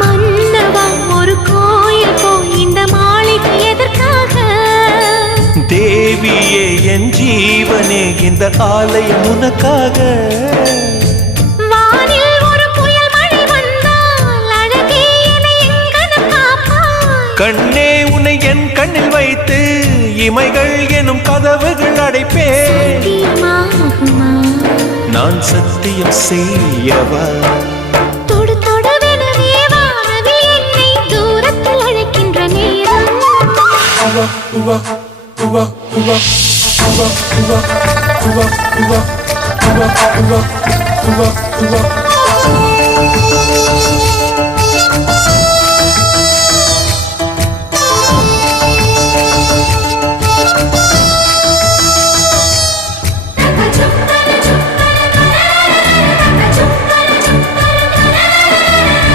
மன்னவா ஒரு கோயில் இந்த மாளிகை எதற்காக? தேவியே என் ஜீவனே இந்த ஆலயம் உனக்காக. வானில் ஒரு புயல் மழை வந்தால் அழகே என்னை எங்கனம் காப்பாய். கண்ணே உன்னை என் கண்ணில் வைத்து இமைகள் எனும் கதவுகள் அடைப்பேன். நான் சத்தியம் செய்யவா? தொடு தொடுவெனவே வானவில் என்னை தூரத்தில் அழைக்கின்ற நேரம்.